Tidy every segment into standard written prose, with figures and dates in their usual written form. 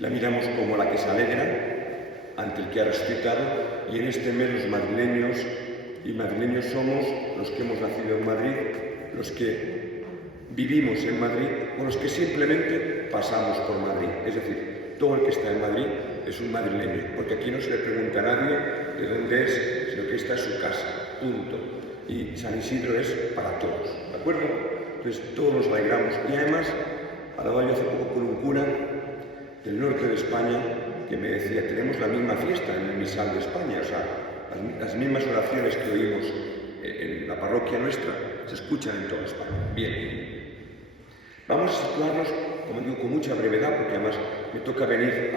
La miramos como la que se alegra ante el que ha resucitado, y en este mes los madrileños y madrileños somos los que hemos nacido en Madrid, los que vivimos en Madrid o los que simplemente pasamos por Madrid. Es decir, todo el que está en Madrid es un madrileño, porque aquí no se le pregunta a nadie de dónde es, sino que esta es su casa, punto. Y San Isidro es para todos, ¿de acuerdo? Entonces todos nos alegramos. Y además, hablaba yo hace poco con un cura del norte de España que me decía, tenemos la misma fiesta en el misal de España, o sea, las mismas oraciones que oímos en la parroquia nuestra se escuchan en toda España. Bien, vamos a situarnos, como digo, con mucha brevedad, porque además me toca venir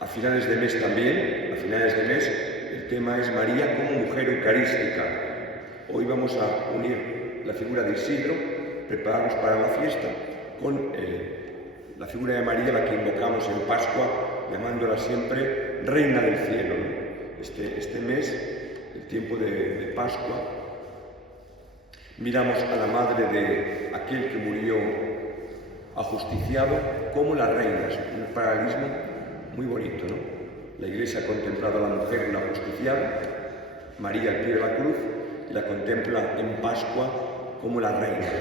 a finales de mes también. A finales de mes el tema es María como mujer eucarística. Hoy vamos a unir la figura de Isidro, prepararnos para la fiesta, con la figura de María, la que invocamos en Pascua, llamándola siempre Reina del Cielo, ¿no? Este mes, el tiempo de Pascua, miramos a la madre de aquel que murió ajusticiado como la reina. Es un paralelismo muy bonito, ¿no? La Iglesia ha contemplado a la mujer una ajusticiada, María al pie de la cruz, y la contempla en Pascua como la reina.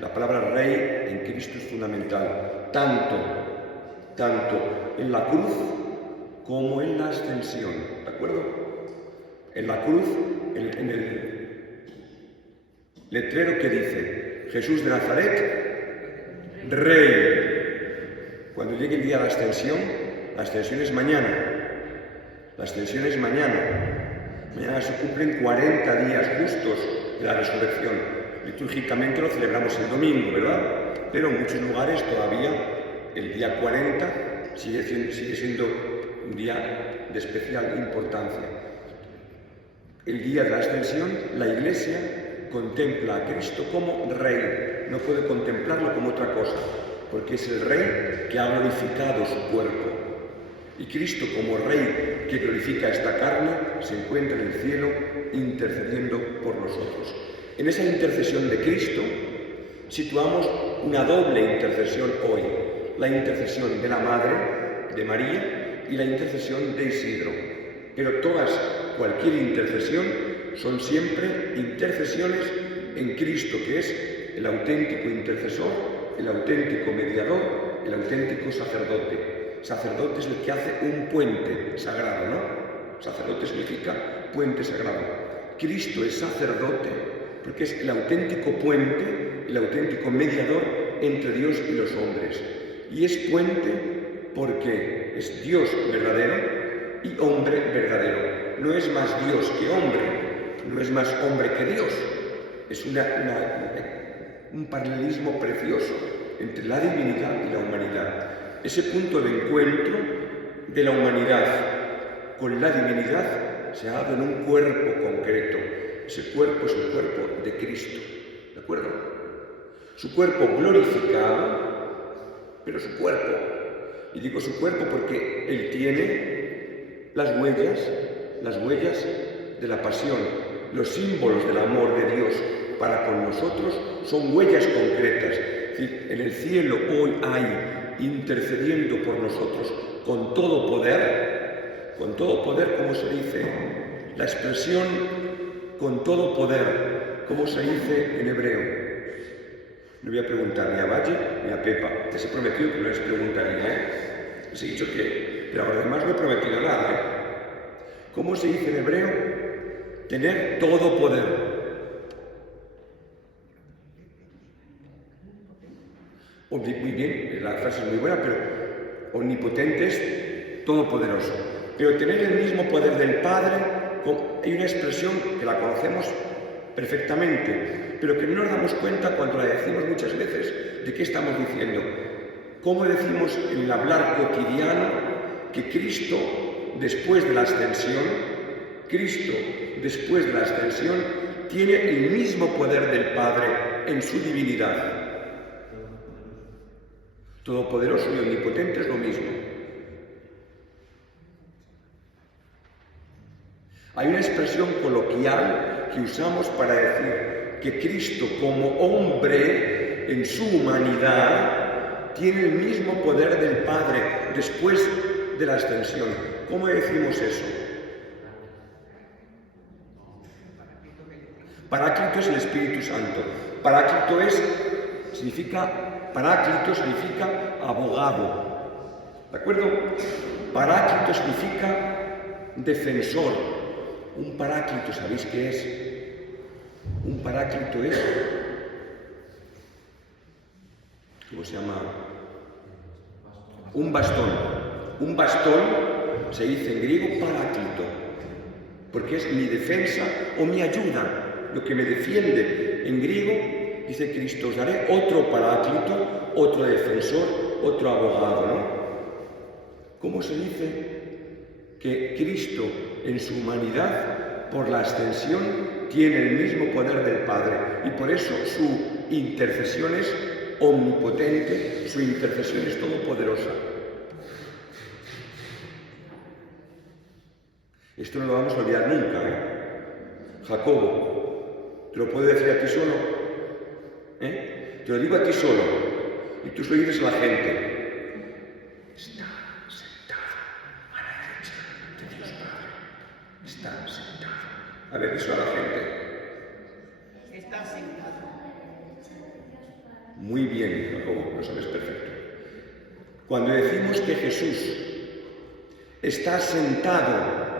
La palabra rey en Cristo es fundamental, tanto en la cruz como en la ascensión, ¿de acuerdo? En la cruz, en el letrero que dice Jesús de Nazaret, Rey. Cuando llegue el día de la ascensión es mañana. La ascensión es mañana. Mañana se cumplen 40 días justos de la resurrección. Litúrgicamente lo celebramos el domingo, ¿verdad? Pero en muchos lugares todavía el día 40 sigue siendo un día de especial importancia. El día de la ascensión, la Iglesia contempla a Cristo como Rey, no puede contemplarlo como otra cosa, porque es el Rey que ha glorificado su cuerpo. Y Cristo, como Rey que glorifica esta carne, se encuentra en el cielo intercediendo por nosotros. En esa intercesión de Cristo situamos una doble intercesión hoy, la intercesión de la Madre, de María, y la intercesión de Isidro. Pero cualquier intercesión son siempre intercesiones en Cristo, que es el auténtico intercesor, el auténtico mediador, el auténtico sacerdote. Sacerdote es el que hace un puente sagrado, ¿no? Sacerdote significa puente sagrado. Cristo es sacerdote porque es el auténtico puente, el auténtico mediador entre Dios y los hombres. Y es puente porque es Dios verdadero y hombre verdadero. No es más Dios que hombre, no es más hombre que Dios. Es un paralelismo precioso entre la divinidad y la humanidad. Ese punto de encuentro de la humanidad con la divinidad se ha dado en un cuerpo concreto. Ese cuerpo es el cuerpo de Cristo, ¿de acuerdo? Su cuerpo glorificado, pero su cuerpo. Y digo su cuerpo porque Él tiene las huellas de la pasión, los símbolos del amor de Dios para con nosotros son huellas concretas. Es decir, en el cielo hoy hay, intercediendo por nosotros con todo poder, como se dice, la expresión con todo poder, como se dice en hebreo. No voy a preguntar ni a Valle ni a Pepa, les he prometido que no les preguntaría, Les he dicho que, pero además no he prometido nada, ¿Cómo se dice en hebreo? Tener todo poder. Muy bien, la frase es muy buena, pero omnipotente es todopoderoso. Pero tener el mismo poder del Padre, hay una expresión que la conocemos perfectamente, pero que no nos damos cuenta cuando la decimos muchas veces. ¿De qué estamos diciendo? ¿Cómo decimos en el hablar cotidiano que Cristo, después de la ascensión, tiene el mismo poder del Padre en su divinidad? Todopoderoso y omnipotente es lo mismo. Hay una expresión coloquial que usamos para decir que Cristo, como hombre en su humanidad, tiene el mismo poder del Padre después de la ascensión. ¿Cómo decimos eso? Paráclito es el Espíritu Santo. Paráclito significa abogado. ¿De acuerdo? Paráclito significa defensor. Un paráclito, ¿sabéis qué es? Un paráclito es, ¿cómo se llama? Un bastón. Un bastón se dice en griego paráclito, porque es mi defensa o mi ayuda. Lo que me defiende en griego, dice Cristo, os daré otro paráclito, otro defensor, otro abogado, ¿no? ¿Cómo se dice que Cristo en su humanidad, por la ascensión, tiene el mismo poder del Padre? Y por eso su intercesión es omnipotente, su intercesión es todopoderosa. Esto no lo vamos a olvidar nunca, ¿eh? Jacobo, ¿te lo puedo decir a ti solo? ¿Eh? Te lo digo a ti solo, y tú se lo dices a la gente. Está sentado a la derecha de Dios Padre. Está sentado. A ver, eso a la gente. Está sentado. Muy bien, Jacobo, lo sabes perfecto. Cuando decimos que Jesús está sentado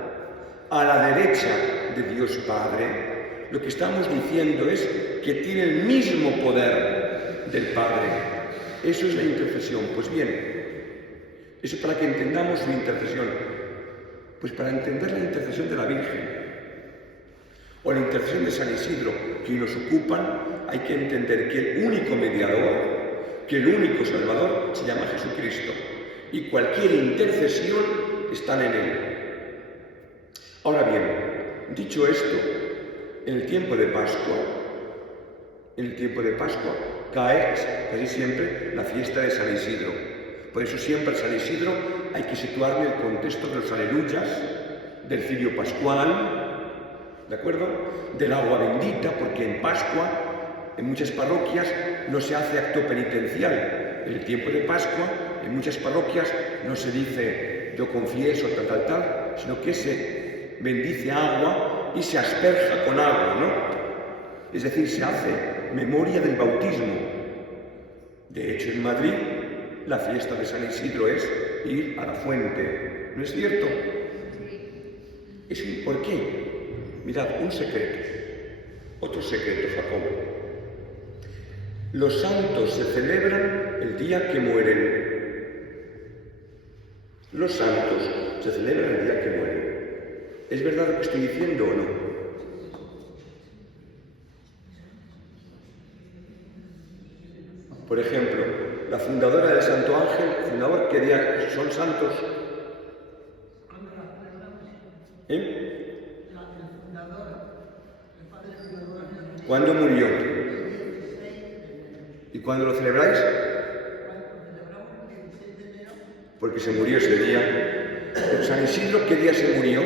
a la derecha de Dios Padre, lo que estamos diciendo es que tiene el mismo poder del Padre. Eso es la intercesión. Pues bien, eso para que entendamos su intercesión. Pues para entender la intercesión de la Virgen o la intercesión de San Isidro, que nos ocupan, hay que entender que el único mediador, que el único Salvador se llama Jesucristo, y cualquier intercesión está en Él. Ahora bien, dicho esto, en el tiempo de Pascua, cae casi siempre la fiesta de San Isidro. Por eso siempre a San Isidro hay que situarlo en el contexto de los aleluyas, del cirio pascual, ¿de acuerdo? Del agua bendita, porque en Pascua, en muchas parroquias, no se hace acto penitencial. En el tiempo de Pascua, en muchas parroquias, no se dice yo confieso, tal, sino que se bendice agua y se asperja con agua, ¿no? Es decir, se hace memoria del bautismo. De hecho, en Madrid, la fiesta de San Isidro es ir a la fuente. ¿No es cierto? ¿Por qué? Mirad, un secreto. Otro secreto, Jacobo. Los santos se celebran el día que mueren. Los santos se celebran el día que mueren. ¿Es verdad lo que estoy diciendo o no? Por ejemplo, la fundadora del Santo Ángel, fundador, ¿qué día son santos? ¿Eh? ¿Cuándo murió? ¿Y cuándo lo celebráis? Porque se murió ese día. ¿San Isidro qué día se murió?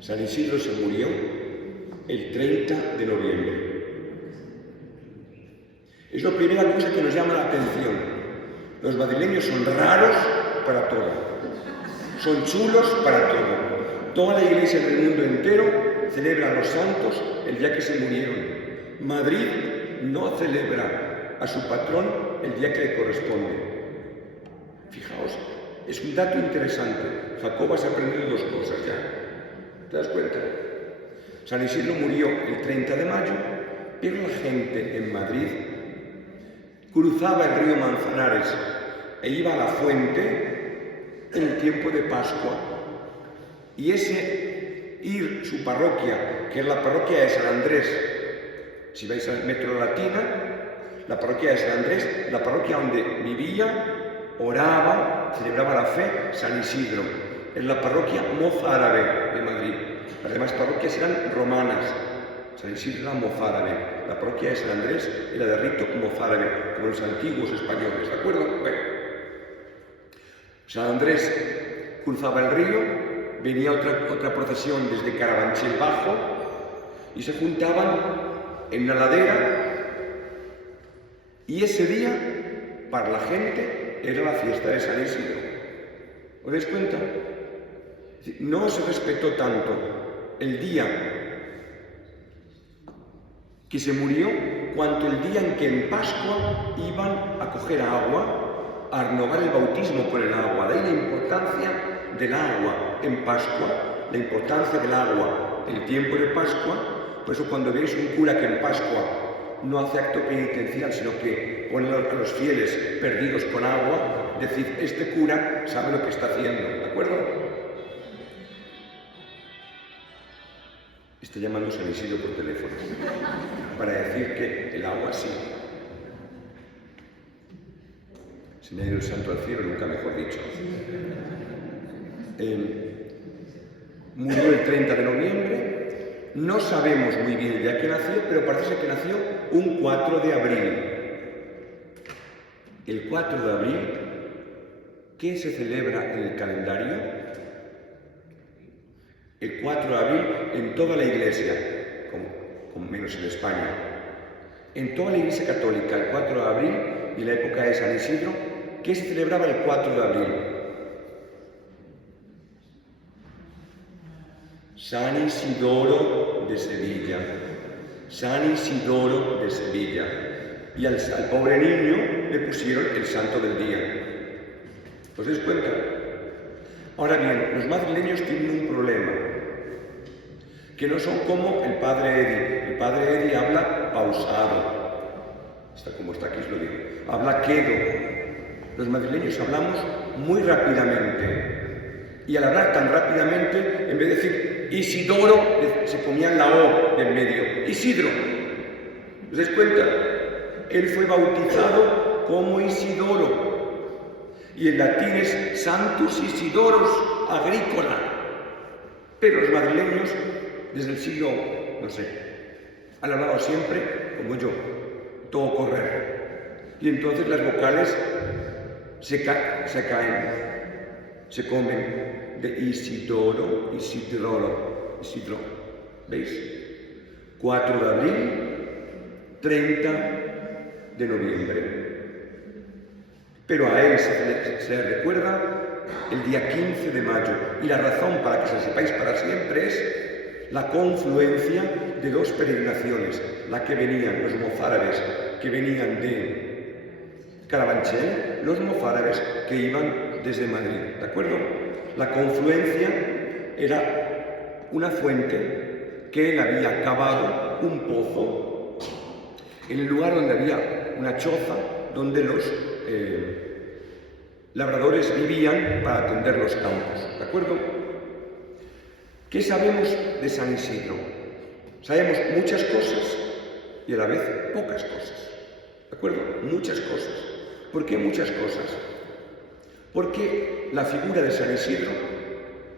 San Isidro se murió el 30 de noviembre. Es la primera cosa que nos llama la atención. Los madrileños son raros para todo. Son chulos para todo. Toda la iglesia del mundo entero celebra a los santos el día que se murieron. Madrid no celebra a su patrón el día que le corresponde. Fijaos, es un dato interesante. Jacobo has aprendido dos cosas ya. ¿Te das cuenta? San Isidro murió el 30 de mayo, pero la gente en Madrid cruzaba el río Manzanares e iba a la fuente en el tiempo de Pascua. Y ese ir su parroquia, que es la parroquia de San Andrés, si vais al Metro Latina, la parroquia de San Andrés, la parroquia donde vivía, oraba, celebraba la fe, San Isidro. Es la parroquia mozárabe de Madrid. Las demás parroquias eran romanas. San Isidro era mozárabe. La parroquia de San Andrés era de rito mozárabe, como los antiguos españoles, ¿de acuerdo? Bueno. San Andrés cruzaba el río, venía otra procesión desde Carabanchel Bajo y se juntaban en una ladera Y ese día, para la gente, era la fiesta de San Isidro. ¿Os dais cuenta? No se respetó tanto el día que se murió, cuanto el día en que en Pascua iban a coger agua, a renovar el bautismo con el agua. De ahí la importancia del agua en Pascua, la importancia del agua en el tiempo de Pascua. Por eso cuando veis un cura que en Pascua no hace acto penitencial, sino que pone a los fieles perdidos con agua, decid, este cura sabe lo que está haciendo, ¿de acuerdo? Está llamando San Isidro por teléfono para decir que el agua sí. Se me ha ido el santo al cielo, nunca mejor dicho. Murió el 30 de noviembre. No sabemos muy bien el día que nació, pero parece que nació un 4 de abril. El 4 de abril, ¿qué se celebra en el calendario? El 4 de abril en toda la Iglesia, con menos en España, en toda la Iglesia católica, el 4 de abril, y en la época de San Isidro, ¿qué se celebraba el 4 de abril? San Isidoro de Sevilla. San Isidoro de Sevilla. Y al pobre niño le pusieron el santo del día. ¿Os dais cuenta? Ahora bien, los madrileños tienen un problema, que no son como el padre Edi. El padre Edi habla pausado. Está como está aquí, os lo digo. Habla quedo. Los madrileños hablamos muy rápidamente. Y al hablar tan rápidamente, en vez de decir Isidoro, se ponían la O del medio. Isidro. ¿Os dais cuenta? Él fue bautizado como Isidoro. Y en latín es Sanctus Isidoros Agricola. Pero los madrileños, desde el siglo, no sé, han hablado siempre como yo, todo correr. Y entonces las vocales se caen, se comen. De Isidoro, Isidoro, Isidro. ¿Veis? 4 de abril, 30 de noviembre. Pero a él se le recuerda el día 15 de mayo. Y la razón para que se sepáis para siempre es la confluencia de dos peregrinaciones. La que venían los mozárabes, que venían de Carabanchel, los mozárabes que iban desde Madrid. ¿De acuerdo? La confluencia era una fuente que él había cavado un pozo en el lugar donde había una choza donde los labradores vivían para atender los campos. ¿De acuerdo? ¿Qué sabemos de San Isidro? Sabemos muchas cosas y a la vez pocas cosas. ¿De acuerdo? Muchas cosas. ¿Por qué muchas cosas? Porque la figura de San Isidro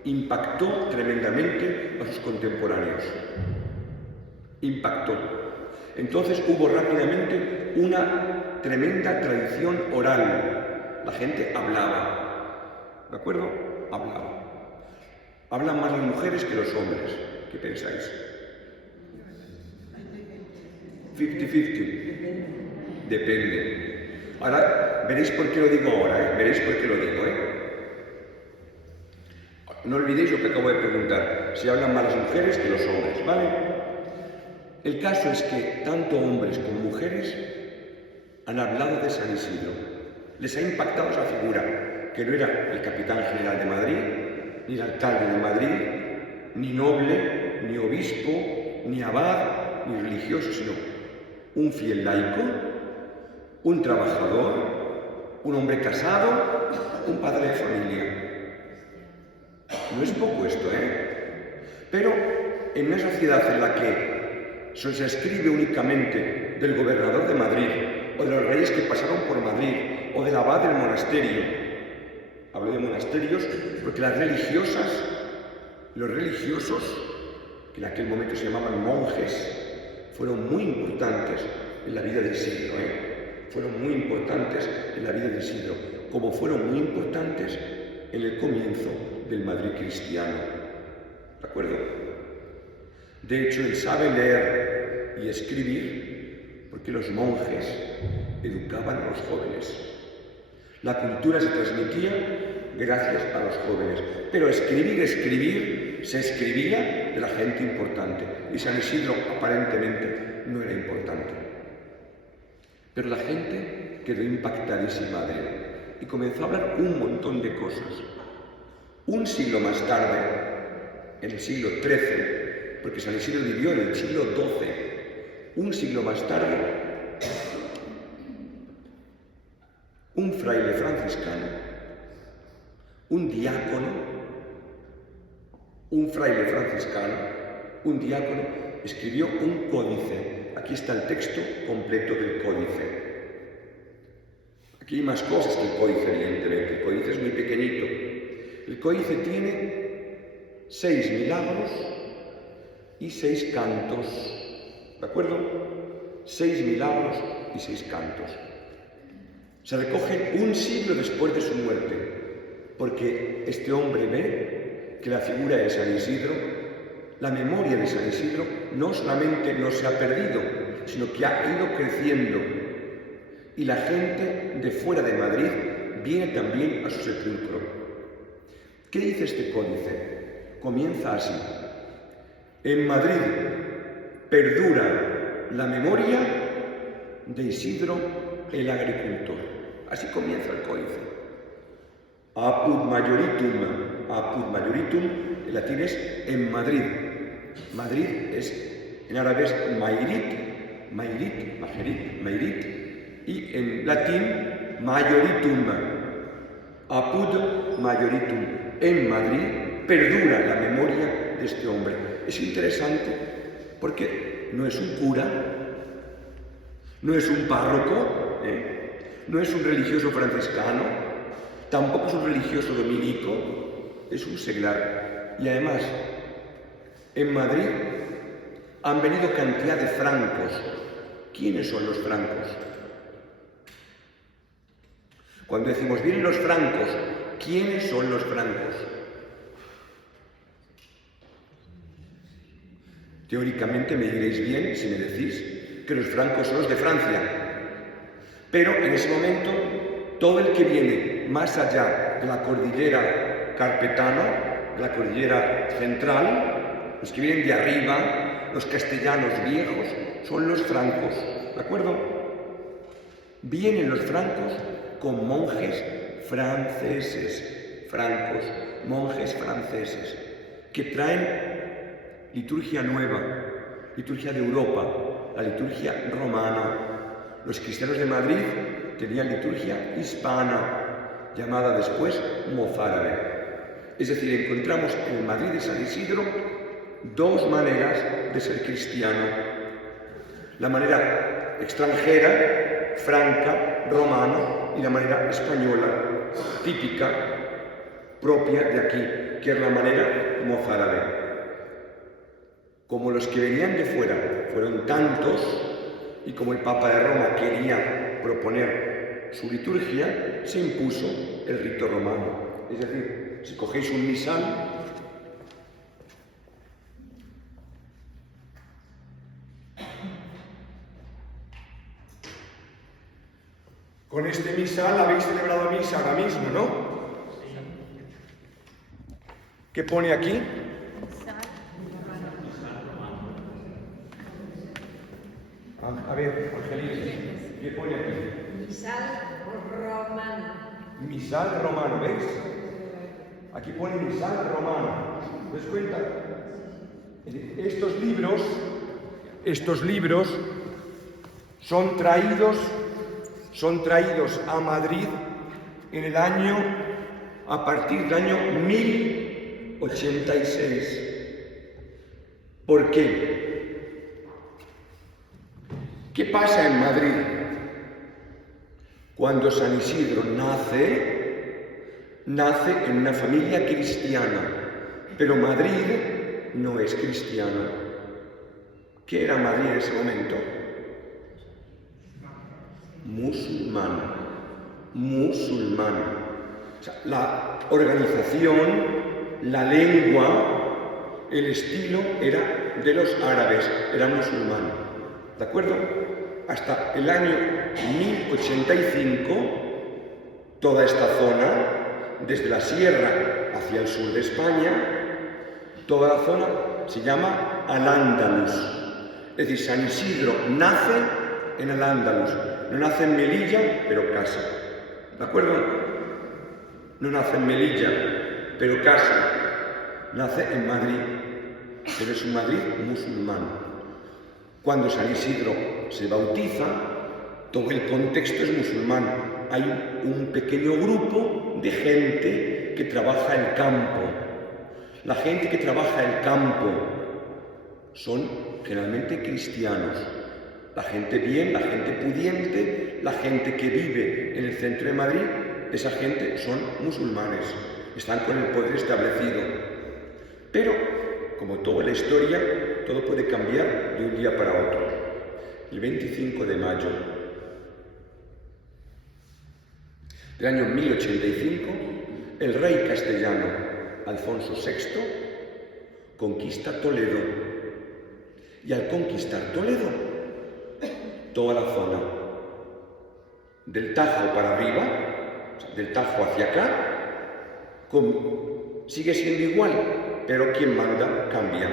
impactó tremendamente a sus contemporáneos. Impactó. Entonces hubo rápidamente una tremenda tradición oral. La gente hablaba. ¿De acuerdo? Hablaba. Hablan más las mujeres que los hombres. ¿Qué pensáis? 50-50. Depende. Ahora, veréis por qué lo digo ahora, Veréis por qué lo digo, No olvidéis lo que acabo de preguntar. Si hablan más las mujeres que los hombres, ¿vale? El caso es que tanto hombres como mujeres han hablado de San Isidro. Les ha impactado esa figura, que no era el capitán general de Madrid, ni el alcalde de Madrid, ni noble, ni obispo, ni abad, ni religioso, sino un fiel laico, un trabajador, un hombre casado, un padre de familia. No es poco esto, Pero en una sociedad en la que se escribe únicamente del gobernador de Madrid, o de los reyes que pasaron por Madrid, o del abad del monasterio. Hablo de monasterios porque las religiosas, los religiosos, que en aquel momento se llamaban monjes, fueron muy importantes en la vida de Isidro, Fueron muy importantes en la vida de Isidro, como fueron muy importantes en el comienzo del Madrid cristiano. ¿De acuerdo? De hecho, él sabe leer y escribir porque los monjes educados daban a los jóvenes. La cultura se transmitía gracias a los jóvenes, pero escribir, se escribía de la gente importante, y San Isidro aparentemente no era importante. Pero la gente quedó impactadísima de él y comenzó a hablar un montón de cosas. Un siglo más tarde, en el siglo XIII, porque San Isidro vivió en el siglo XII, un siglo más tarde, un fraile franciscano, un diácono, escribió un códice. Aquí está el texto completo del códice. Aquí hay más cosas que el códice, evidentemente. El códice es muy pequeñito. El códice tiene 6 milagros y 6 cantos. ¿De acuerdo? 6 milagros y 6 cantos. Se recogen un siglo después de su muerte, porque este hombre ve que la figura de San Isidro, la memoria de San Isidro, no solamente no se ha perdido, sino que ha ido creciendo. Y la gente de fuera de Madrid viene también a su sepulcro. ¿Qué dice este códice? Comienza así. En Madrid perdura la memoria de Isidro el agricultor. Así comienza el códice. Apud majoritum, en latín es en Madrid. Madrid es, en árabe es Mairit, y en latín majoritum. Apud majoritum. En Madrid perdura la memoria de este hombre. Es interesante porque no es un cura, no es un párroco, no es un religioso franciscano, tampoco es un religioso dominico, es un seglar. Y además, en Madrid han venido cantidad de francos. ¿Quiénes son los francos? Cuando decimos vienen los francos, ¿quiénes son los francos? Teóricamente me diréis bien si me decís que los francos son los de Francia. Pero en ese momento, todo el que viene más allá de la cordillera carpetana, de la cordillera central, los que vienen de arriba, los castellanos viejos, son los francos, ¿de acuerdo? Vienen los francos con monjes franceses, monjes franceses, que traen liturgia nueva, liturgia de Europa, la liturgia romana. Los cristianos de Madrid tenían liturgia hispana, llamada después mozárabe. Es decir, encontramos en el Madrid de San Isidro dos maneras de ser cristiano. La manera extranjera, franca, romana, y la manera española, típica, propia de aquí, que es la manera mozárabe. Como los que venían de fuera fueron tantos, y como el Papa de Roma quería proponer su liturgia, se impuso el rito romano. Es decir, si cogéis un misal, con este misal habéis celebrado misa ahora mismo, ¿no? ¿Qué pone aquí? A ver, Angelina, ¿qué pone aquí? Misal romano. Misal romano, ¿veis? Aquí pone misal romano. ¿Te das cuenta? Estos libros son traídos a Madrid en el año, a partir del año 1086. ¿Por qué? ¿Qué pasa en Madrid? Cuando San Isidro nace en una familia cristiana, pero Madrid no es cristiano. ¿Qué era Madrid en ese momento? Musulmán. O sea, la organización, la lengua, el estilo era de los árabes, era musulmán. ¿De acuerdo? hasta el año 1085, toda esta zona, desde la sierra hacia el sur de España, toda la zona se llama Al-Ándalus. Es decir, San Isidro nace en Al-Ándalus, no nace en Melilla, pero casi. ¿De acuerdo? No nace en Melilla, pero casi. Nace en Madrid, pero es un Madrid musulmán. Cuando San Isidro se bautiza, todo el contexto es musulmán. Hay un pequeño grupo de gente que trabaja el campo. La gente que trabaja el campo son generalmente cristianos. La gente bien, la gente pudiente, la gente que vive en el centro de Madrid, esa gente son musulmanes. Están con el poder establecido. Pero, como toda la historia, todo puede cambiar de un día para otro. El 25 de mayo del año 1085, el rey castellano Alfonso VI conquista Toledo. Y al conquistar Toledo, toda la zona del Tajo para arriba, del Tajo hacia acá, sigue siendo igual, pero quien manda cambia.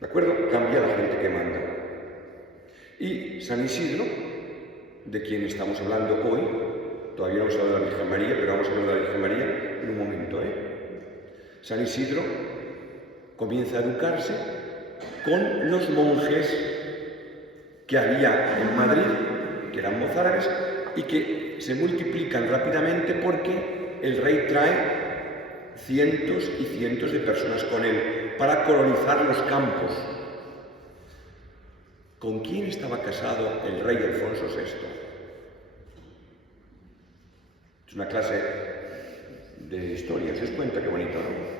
¿De acuerdo? Cambia la gente que manda. Y San Isidro, de quien estamos hablando hoy, todavía no hemos hablado de la Virgen María, pero vamos a hablar de la Virgen María en un momento, San Isidro comienza a educarse con los monjes que había en Madrid, que eran mozárabes, y que se multiplican rápidamente porque el rey trae cientos y cientos de personas con él para colonizar los campos. ¿Con quién estaba casado el rey Alfonso VI? Es una clase de historia, ¿se os cuenta qué bonito, no?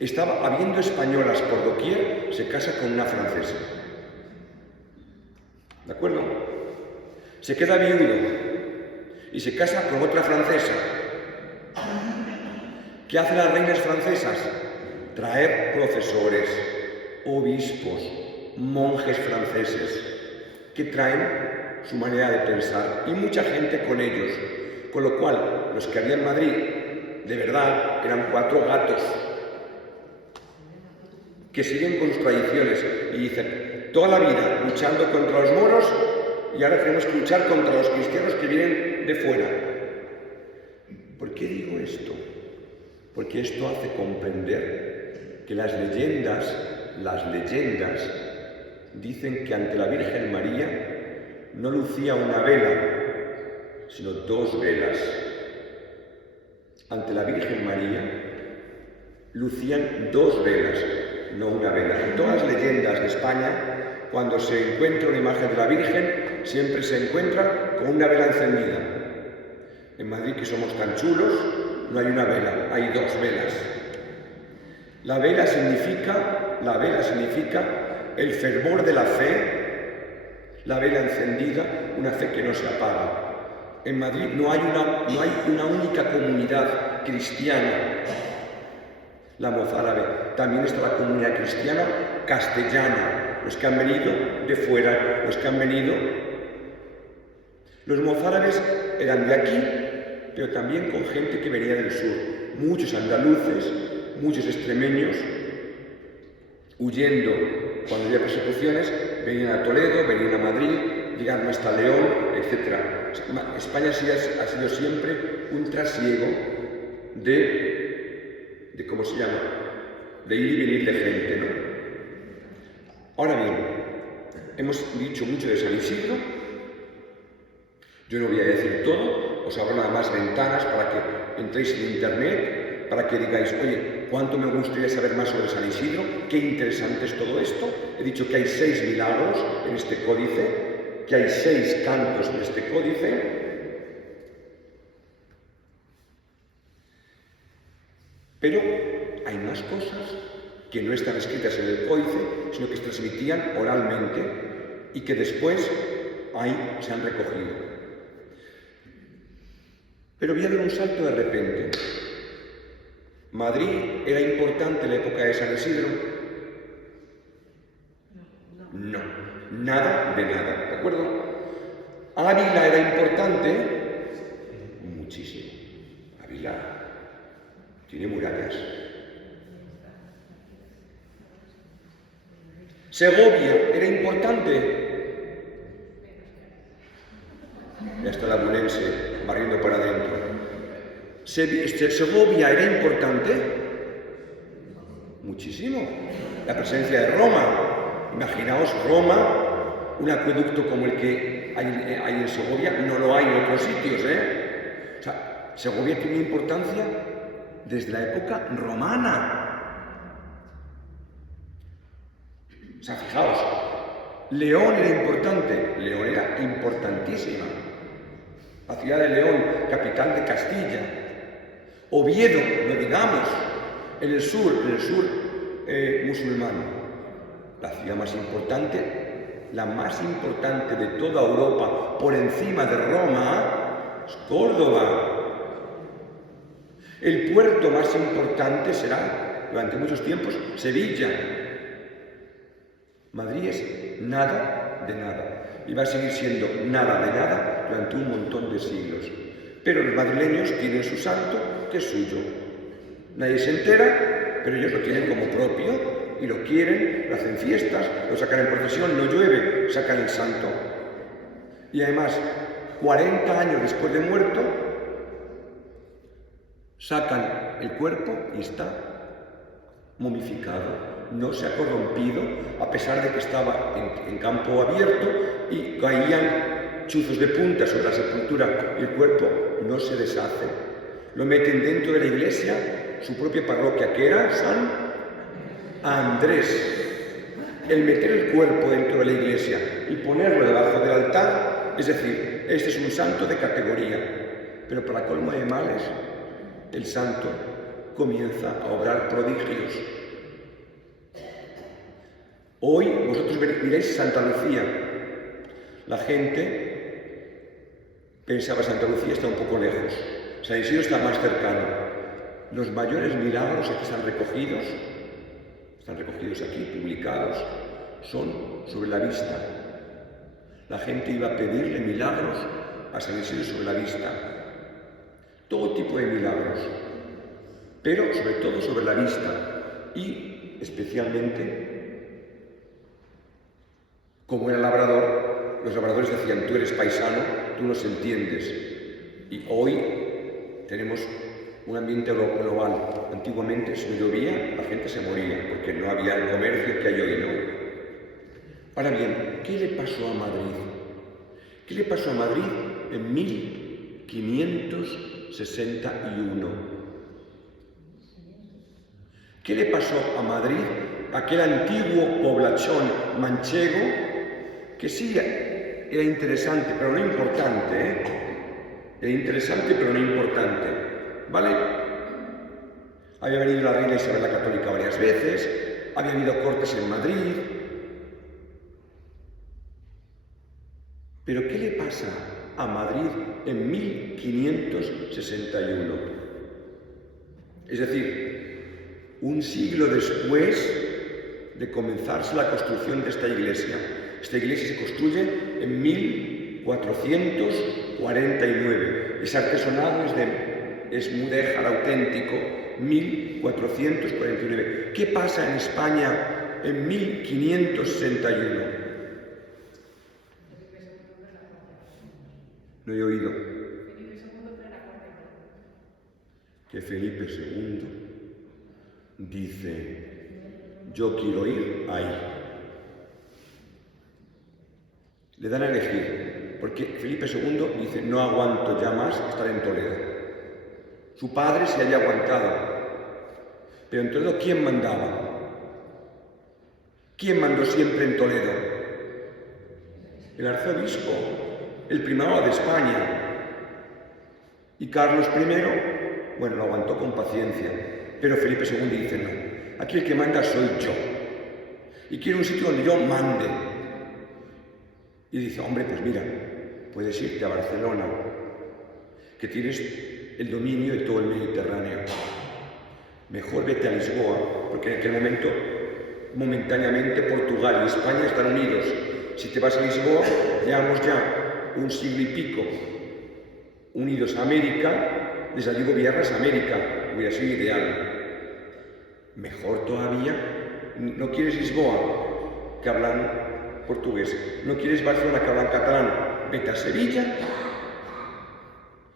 Estaba habiendo españolas por doquier, se casa con una francesa. ¿De acuerdo? Se queda viudo y se casa con otra francesa. ¿Qué hacen las reinas francesas? Traer profesores, obispos, monjes franceses, que traen su manera de pensar y mucha gente con ellos. Con lo cual, los que había en Madrid, de verdad, eran 4 gatos que siguen con sus tradiciones y dicen, toda la vida luchando contra los moros y ahora tenemos que luchar contra los cristianos que vienen de fuera. ¿Por qué digo esto? Porque esto hace comprender que las leyendas dicen que ante la Virgen María no lucía una vela, sino 2 velas. Ante la Virgen María lucían 2 velas, no una vela. En todas las leyendas de España, cuando se encuentra una imagen de la Virgen, siempre se encuentra con una vela encendida. En Madrid, que somos tan chulos, no hay una vela, hay 2 velas. La vela significa el fervor de la fe, la vela encendida, una fe que no se apaga. En Madrid no hay una única comunidad cristiana, la mozárabe. También está la comunidad cristiana castellana, los que han venido de fuera, los que han venido. Los mozárabes eran de aquí, pero también con gente que venía del sur. Muchos andaluces, muchos extremeños, huyendo cuando había persecuciones, venían a Toledo, venían a Madrid, llegaron hasta León, etc. España ha sido siempre un trasiego de ¿cómo se llama? De ir y venir de gente, ¿no? Ahora bien, hemos dicho mucho de San Isidro. Yo no voy a decir todo, os abro nada más ventanas para que entréis en internet, para que digáis, oye, ¿cuánto me gustaría saber más sobre San Isidro? Qué interesante es todo esto. He dicho que hay 6 milagros en este códice, que hay 6 cantos en este códice. Pero hay más cosas que no están escritas en el códice, sino que se transmitían oralmente y que después ahí se han recogido. Pero voy a dar un salto de repente. ¿Madrid era importante en la época de San Isidro? No. Nada de nada, ¿de acuerdo? Ávila era importante, muchísimo. Ávila tiene murallas. Segovia era importante. Ya está la Bunense barriendo para adentro. Segovia era importante. Muchísimo. La presencia de Roma. Imaginaos Roma, un acueducto como el que hay en Segovia, no lo hay en otros sitios, ¿eh? O sea, Segovia tiene importancia desde la época romana. O sea, fijaos, León era importante, León era importantísima. La ciudad de León, capital de Castilla. Oviedo, no digamos, en el sur musulmán. La ciudad más importante, la más importante de toda Europa, por encima de Roma, es Córdoba. El puerto más importante será, durante muchos tiempos, Sevilla. Madrid es nada de nada. Y va a seguir siendo nada de nada durante un montón de siglos. Pero los madrileños tienen su santo, que es suyo. Nadie se entera, pero ellos lo tienen como propio y lo quieren, lo hacen fiestas, lo sacan en procesión, no llueve, sacan el santo. Y además, 40 años después de muerto, sacan el cuerpo y está momificado. No se ha corrompido, a pesar de que estaba en campo abierto y caían chuzos de punta sobre la sepultura. El cuerpo no se deshace. Lo meten dentro de la iglesia, su propia parroquia, que era San Andrés. El meter el cuerpo dentro de la iglesia y ponerlo debajo del altar, es decir, este es un santo de categoría. Pero para colmo de males, el santo comienza a obrar prodigios. Hoy vosotros miráis Santa Lucía. La gente pensaba Santa Lucía está un poco lejos. San Isidro está más cercano. Los mayores milagros que están recogidos aquí, publicados, son sobre la vista. La gente iba a pedirle milagros a San Isidro sobre la vista. Todo tipo de milagros, pero sobre todo sobre la vista y especialmente, como era labrador, los labradores decían, tú eres paisano, tú nos entiendes. Y hoy tenemos un ambiente global. Antiguamente, si no llovía, la gente se moría, porque no había el comercio que hay hoy, ¿no? Ahora bien, ¿qué le pasó a Madrid? ¿Qué le pasó a Madrid en 1561? ¿Qué le pasó a Madrid, aquel antiguo poblachón manchego, que sí era interesante, pero no importante, ¿eh? Era interesante, pero no importante, ¿vale? Había venido la reina Isabel la Católica varias veces, había habido cortes en Madrid. Pero ¿qué le pasa a Madrid en 1561? Es decir, un siglo después de comenzarse la construcción de esta iglesia. Esta iglesia se construye en 1449. Ese artesonado es mudéjar auténtico, 1449. ¿Qué pasa en España en 1561? No he oído. Que Felipe II dice, yo quiero ir ahí. Le dan a elegir, porque Felipe II dice, no aguanto ya más estar en Toledo. Su padre se había aguantado, pero en Toledo, ¿quién mandaba? ¿Quién mandó siempre en Toledo? El arzobispo, el primado de España. Y Carlos I, bueno, lo aguantó con paciencia, pero Felipe II dice, no, aquí el que manda soy yo. Y quiero un sitio donde yo mande. Y dice, hombre, pues mira, puedes irte a Barcelona, que tienes el dominio de todo el Mediterráneo. Mejor vete a Lisboa, porque en aquel momento, momentáneamente, Portugal y España están unidos. Si te vas a Lisboa, llevamos ya un siglo y pico unidos a América, desde allí gobiernas América, hubiera sido ideal. Mejor todavía, no quieres Lisboa, que hablan portugués, no quieres Barcelona, que hablan catalán, vete a Sevilla,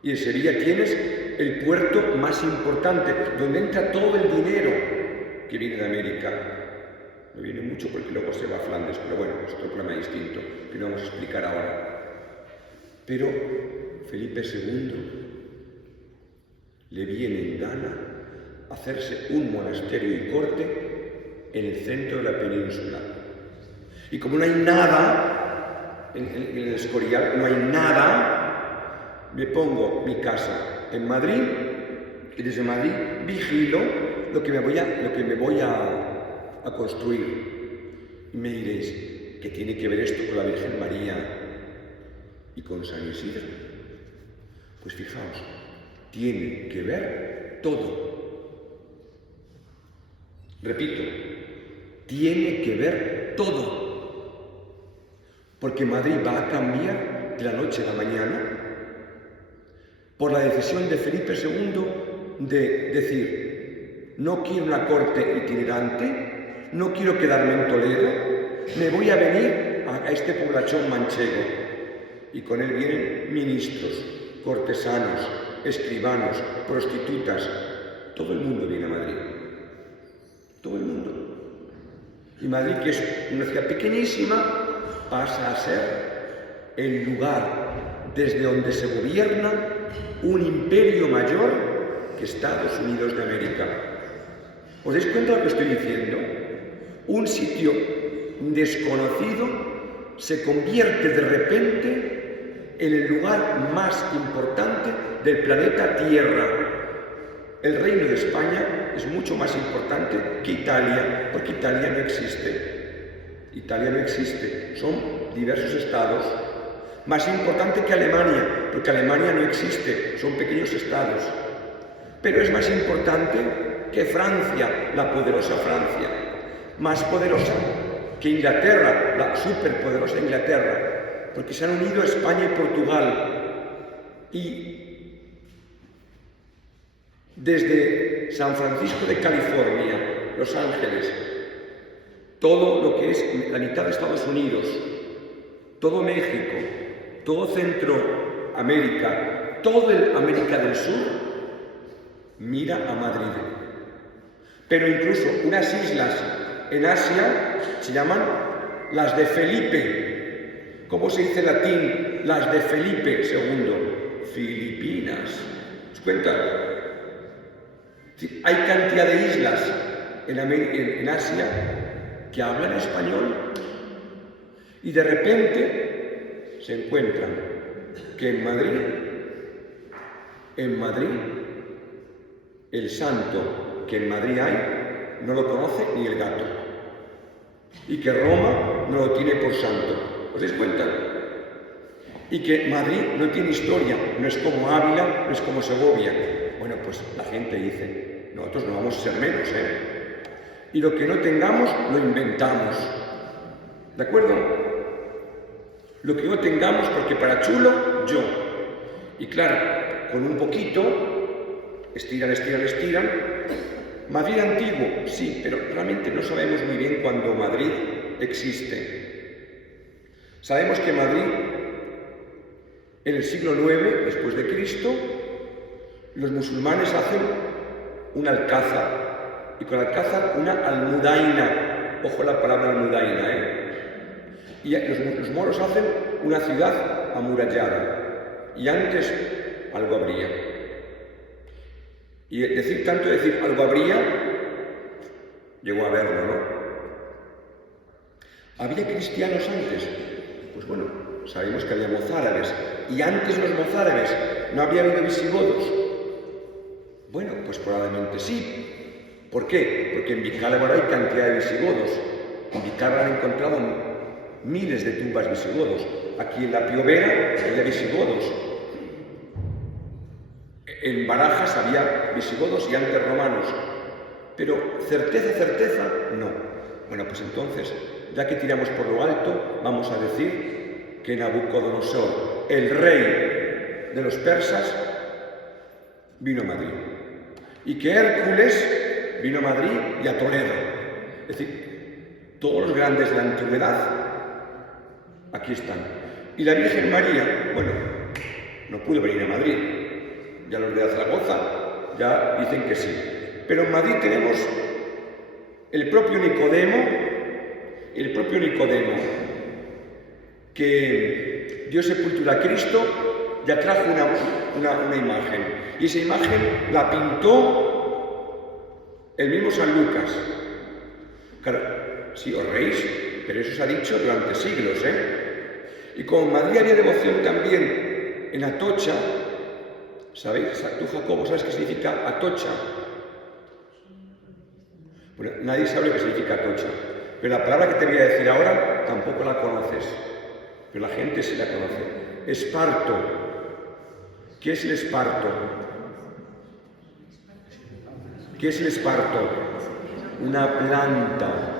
y en Sevilla tienes el puerto más importante, donde entra todo el dinero que viene de América. No viene mucho porque luego se va a Flandes, pero bueno, es otro problema distinto, que no vamos a explicar ahora. Pero Felipe II le viene en gana hacerse un monasterio y corte en el centro de la península. Y como no hay nada en el Escorial, no hay nada, me pongo mi casa en Madrid y desde Madrid vigilo lo que me voy a construir. Y me diréis, ¿qué tiene que ver esto con la Virgen María y con San Isidro? Pues fijaos, tiene que ver todo. Repito, tiene que ver todo. Porque Madrid va a cambiar de la noche a la mañana por la decisión de Felipe II de decir, no quiero una corte itinerante, no quiero quedarme en Toledo, me voy a venir a este poblachón manchego. Y con él vienen ministros, cortesanos, escribanos, prostitutas, todo el mundo viene a Madrid. Todo el mundo. Y Madrid, que es una ciudad pequeñísima, pasa a ser el lugar desde donde se gobierna un imperio mayor que Estados Unidos de América. ¿Os dais cuenta de lo que estoy diciendo? Un sitio desconocido se convierte de repente en el lugar más importante del planeta Tierra. El Reino de España es mucho más importante que Italia, porque Italia no existe. Italia no existe, son diversos estados. Más importante que Alemania, porque Alemania no existe, son pequeños estados. Pero es más importante que Francia, la poderosa Francia. Más poderosa que Inglaterra, la superpoderosa Inglaterra, porque se han unido España y Portugal. Y desde San Francisco de California, Los Ángeles, todo lo que es la mitad de Estados Unidos, todo México, todo Centroamérica, todo el América del Sur, mira a Madrid. Pero incluso unas islas en Asia se llaman las de Felipe. ¿Cómo se dice en latín las de Felipe II? Filipinas. ¿Os cuenta? Hay cantidad de islas en Asia que hablan español y de repente se encuentran que en Madrid, el santo que en Madrid hay no lo conoce ni el gato y que Roma no lo tiene por santo. ¿Os dais cuenta? Y que Madrid no tiene historia, no es como Ávila, no es como Segovia. Bueno, pues la gente dice, nosotros no vamos a ser menos, Y lo que no tengamos, lo inventamos. ¿De acuerdo? Lo que no tengamos, porque para chulo, yo. Y claro, con un poquito, estiran. Madrid antiguo, sí, pero realmente no sabemos muy bien cuándo Madrid existe. Sabemos que Madrid, en el siglo IX después de Cristo, los musulmanes hacen un alcázar, y con alcázar una almudaina. Ojo la palabra almudaina, Y los moros hacen una ciudad amurallada, y antes algo habría. Y decir algo habría, llegó a verlo, ¿no? ¿Había cristianos antes? Pues bueno, sabemos que había mozárabes, y antes los mozárabes no había habido visigodos. Bueno, pues probablemente sí. ¿Por qué? Porque en Vicálvaro hay cantidad de visigodos. En Vicálvaro han encontrado miles de tumbas visigodos. Aquí en la Piovera había visigodos. En Barajas había visigodos y antes romanos. Pero certeza, no. Bueno, pues entonces ya que tiramos por lo alto, vamos a decir que Nabucodonosor, el rey de los persas, vino a Madrid. Y que Hércules vino a Madrid y a Toledo. Es decir, todos los grandes de la antigüedad aquí están. Y la Virgen María, bueno, no pudo venir a Madrid. Ya los de Zaragoza ya dicen que sí. Pero en Madrid tenemos el propio Nicodemo, que dio sepultura a Cristo, ya trajo una imagen. Y esa imagen la pintó el mismo San Lucas. Claro, sí, os reís, pero eso se ha dicho durante siglos, Y como en Madrid había devoción también en Atocha, ¿sabéis? Tú, Jacobo, ¿sabes qué significa Atocha? Bueno, nadie sabe lo que significa Atocha, pero la palabra que te voy a decir ahora tampoco la conoces, pero la gente sí la conoce. Esparto. ¿Qué es el esparto? ¿Qué es el esparto? Una planta.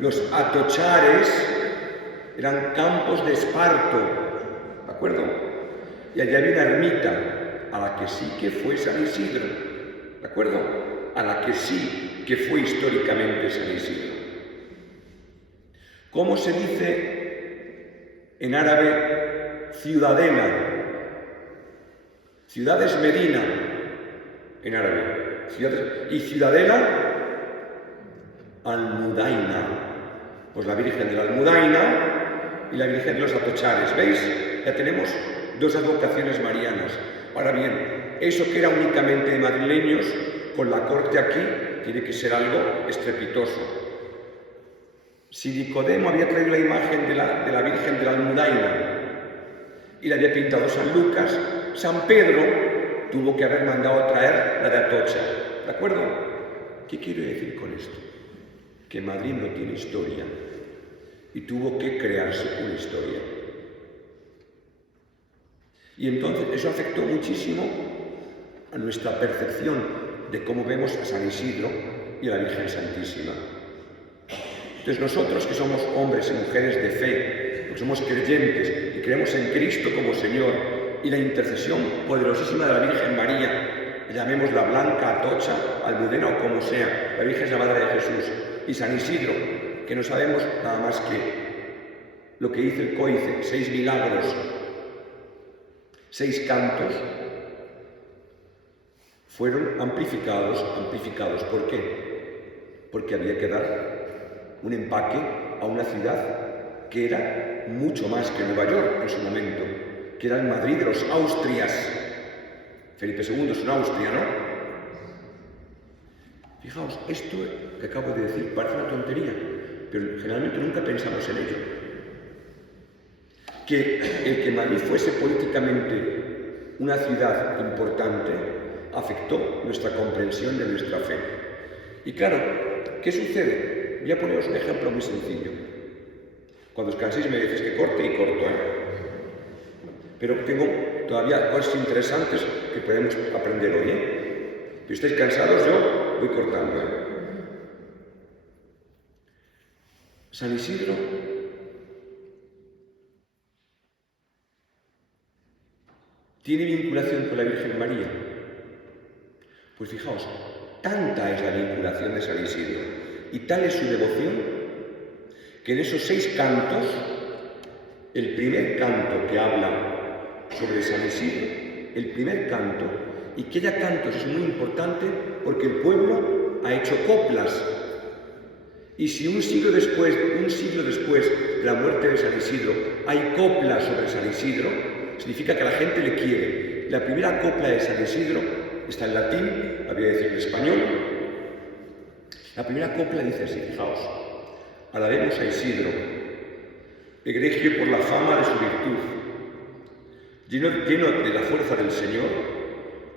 Los atochares eran campos de esparto, ¿de acuerdo? Y allí había una ermita a la que sí que fue San Isidro, ¿de acuerdo? A la que sí que fue históricamente San Isidro. ¿Cómo se dice en árabe ciudadela? Ciudad es Medina en árabe. Y ciudadela, Almudaina. Pues la Virgen de la Almudaina y la Virgen de los Atochares. ¿Veis? Ya tenemos dos advocaciones marianas. Ahora bien, eso que era únicamente de madrileños, con la corte aquí, tiene que ser algo estrepitoso. Si Nicodemo había traído la imagen de la Virgen de la Almudaina y la había pintado San Lucas, San Pedro tuvo que haber mandado a traer la de Atocha. ¿De acuerdo? ¿Qué quiero decir con esto? Que Madrid no tiene historia y tuvo que crearse una historia. Y entonces eso afectó muchísimo a nuestra percepción de cómo vemos a San Isidro y a la Virgen Santísima. Entonces nosotros que somos hombres y mujeres de fe, que somos creyentes y creemos en Cristo como Señor y la intercesión poderosísima de la Virgen María, llamémosla Blanca, Atocha, Almudena o como sea, la Virgen es la Madre de Jesús, y San Isidro, que no sabemos nada más que lo que dice el códice, 6 milagros, 6 cantos, fueron amplificados. ¿Por qué? Porque había que dar un empaque a una ciudad que era mucho más que Nueva York en su momento, que era el Madrid de los Austrias. Felipe II es un Austria, ¿no? Fijaos, esto que acabo de decir parece una tontería, pero generalmente nunca pensamos en ello. Que el que Madrid fuese políticamente una ciudad importante afectó nuestra comprensión de nuestra fe. Y claro, ¿qué sucede? Voy a poneros un ejemplo muy sencillo. Cuando os canséis me dices que corte y corto, Pero tengo todavía cosas interesantes que podemos aprender hoy, Si estáis cansados, yo voy cortando, San Isidro tiene vinculación con la Virgen María. Pues fijaos, tanta es la vinculación de San Isidro y tal es su devoción que en esos 6 cantos, el primer canto que habla sobre San Isidro, el primer canto, y que haya cantos es muy importante porque el pueblo ha hecho coplas. Y si un siglo después de la muerte de San Isidro hay coplas sobre San Isidro, significa que a la gente le quiere. La primera copla de San Isidro está en latín, la voy a decir en español. La primera copla dice así, fijaos: alabemos a Isidro, egregio por la fama de su virtud, lleno de la fuerza del Señor,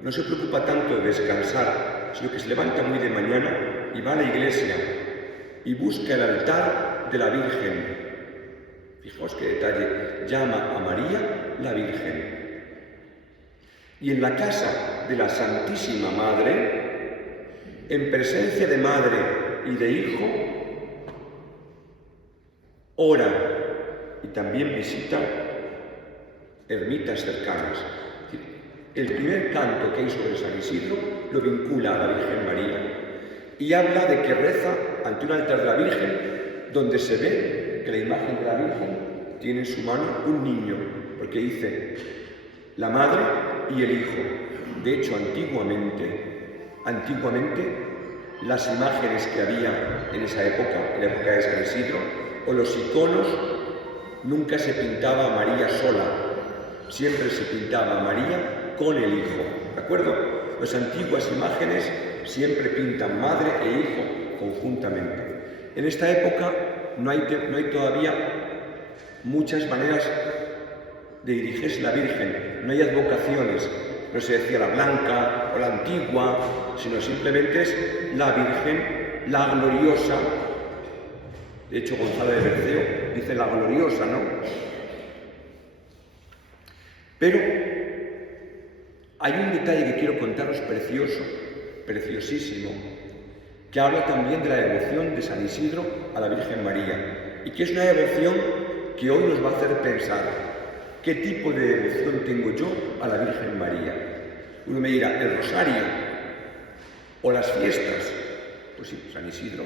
no se preocupa tanto de descansar, sino que se levanta muy de mañana y va a la iglesia y busca el altar de la Virgen. Fijaos qué detalle, llama a María la Virgen. Y en la casa de la Santísima Madre, en presencia de Madre y de Hijo, ora y también visita ermitas cercanas. El primer canto que hay sobre San Isidro lo vincula a la Virgen María y habla de que reza ante un altar de la Virgen donde se ve que la imagen de la Virgen tiene en su mano un niño, porque dice la madre y el hijo. De hecho, antiguamente las imágenes que había en esa época, en la época de San Isidro, o los iconos, nunca se pintaba a María sola, siempre se pintaba a María con el hijo, ¿de acuerdo? Las antiguas imágenes siempre pintan madre e hijo conjuntamente. En esta época no hay todavía muchas maneras de dirigirse a la Virgen, no hay advocaciones, no se decía la blanca o la antigua, sino simplemente es la Virgen, la gloriosa. De hecho, Gonzalo de Berceo dice la gloriosa, ¿no? Pero hay un detalle que quiero contaros precioso, preciosísimo, que habla también de la devoción de San Isidro a la Virgen María, y que es una devoción que hoy nos va a hacer pensar qué tipo de devoción tengo yo a la Virgen María. Uno me dirá, el rosario o las fiestas. Pues sí, San Isidro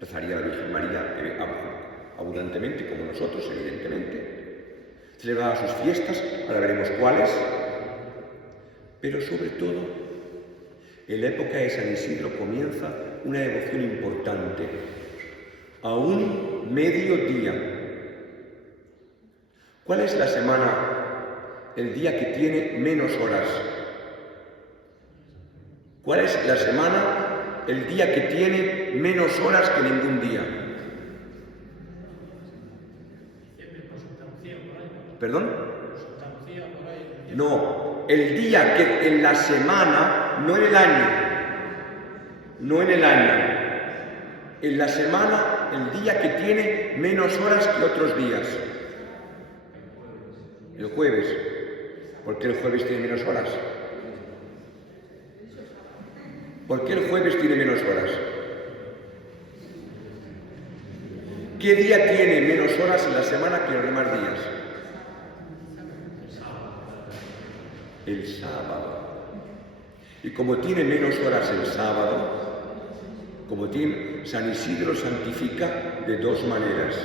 rezaría a la Virgen María abundantemente, como nosotros, evidentemente. Celebraba sus fiestas, ahora veremos cuáles. Pero sobre todo, en la época de San Isidro comienza una devoción importante, a un mediodía. ¿Cuál es la semana, el día que tiene menos horas? ¿Cuál es la semana, el día que tiene menos horas que ningún día? ¿Perdón? No, el día que en la semana, no en el año, en la semana, el día que tiene menos horas que otros días. El jueves. ¿Por qué el jueves tiene menos horas? ¿Por qué el jueves tiene menos horas? ¿Qué día tiene menos horas en la semana que los demás días? El sábado. Y como tiene menos horas el sábado, San Isidro santifica de dos maneras.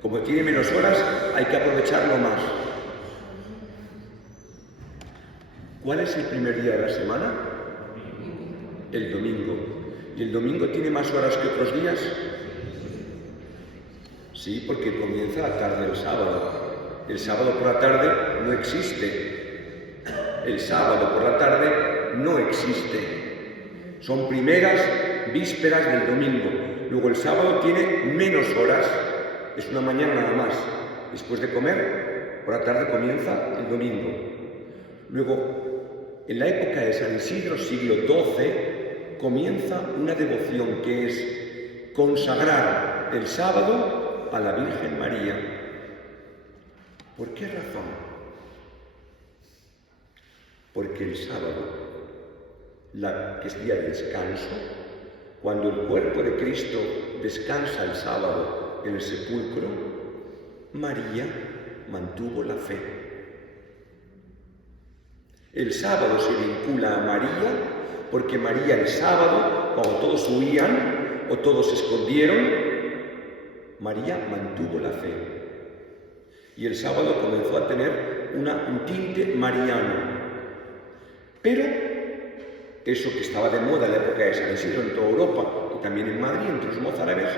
Como tiene menos horas, hay que aprovecharlo más. ¿Cuál es el primer día de la semana? El domingo. ¿Y el domingo tiene más horas que otros días? Sí, porque comienza la tarde del sábado. El sábado por la tarde no existe. El sábado por la tarde no existe. Son primeras vísperas del domingo. Luego el sábado tiene menos horas. Es una mañana nada más. Después de comer, por la tarde comienza el domingo. Luego, en la época de San Isidro, siglo XII, comienza una devoción que es consagrar el sábado a la Virgen María. ¿Por qué razón? Porque el sábado, que es día de descanso, cuando el cuerpo de Cristo descansa el sábado en el sepulcro, María mantuvo la fe. El sábado se vincula a María porque María el sábado, cuando todos huían o todos se escondieron, María mantuvo la fe. Y el sábado comenzó a tener un tinte mariano. Pero eso que estaba de moda en la época de San Isidro en toda Europa y también en Madrid, entre los mozárabes,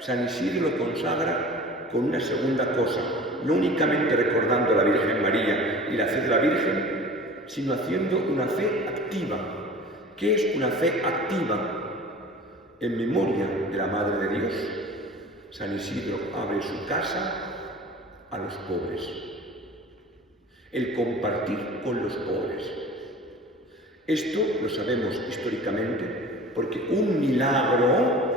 San Isidro lo consagra con una segunda cosa, no únicamente recordando a la Virgen María y la fe de la Virgen, sino haciendo una fe activa. ¿Qué es una fe activa? En memoria de la Madre de Dios, San Isidro abre su casa a los pobres. El compartir con los pobres. Esto lo sabemos históricamente porque un milagro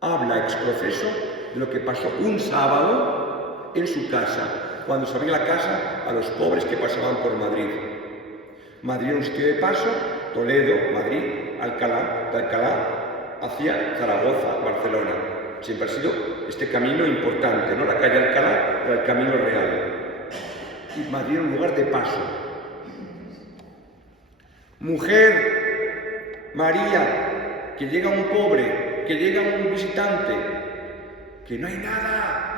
habla ex profeso de lo que pasó un sábado en su casa, cuando se abría la casa a los pobres que pasaban por Madrid. Madrid era un sitio de paso, Toledo, Madrid, Alcalá, de Alcalá hacia Zaragoza, Barcelona. siempre ha sido este camino importante, ¿no? La calle Alcalá era el camino real. Y Madrid era un lugar de paso. Mujer, María, que llega un pobre, que llega un visitante, que no hay nada.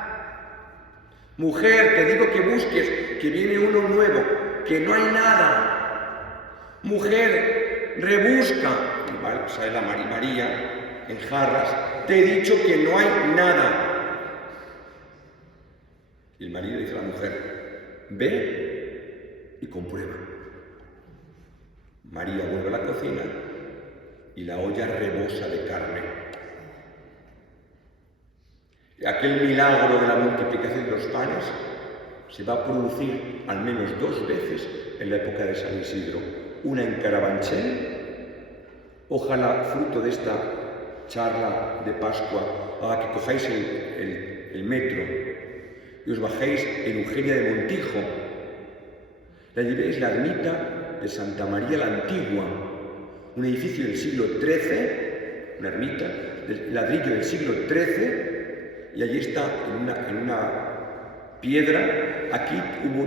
Mujer, te digo que busques, que viene uno nuevo, que no hay nada. Mujer, rebusca. Y vale, sale la María en jarras, te he dicho que no hay nada. Y el marido dice a la mujer, ve y comprueba. María vuelve a la cocina y la olla rebosa de carne. Aquel milagro de la multiplicación de los panes se va a producir al menos 2 veces en la época de San Isidro. Una en Carabanchel, ojalá fruto de esta charla de Pascua haga que cojáis el metro y os bajéis en Eugenia de Montijo. La llevéis la ermita de Santa María la Antigua, un edificio del siglo XIII, una ermita de ladrillo del siglo XIII, y allí está en una piedra. Aquí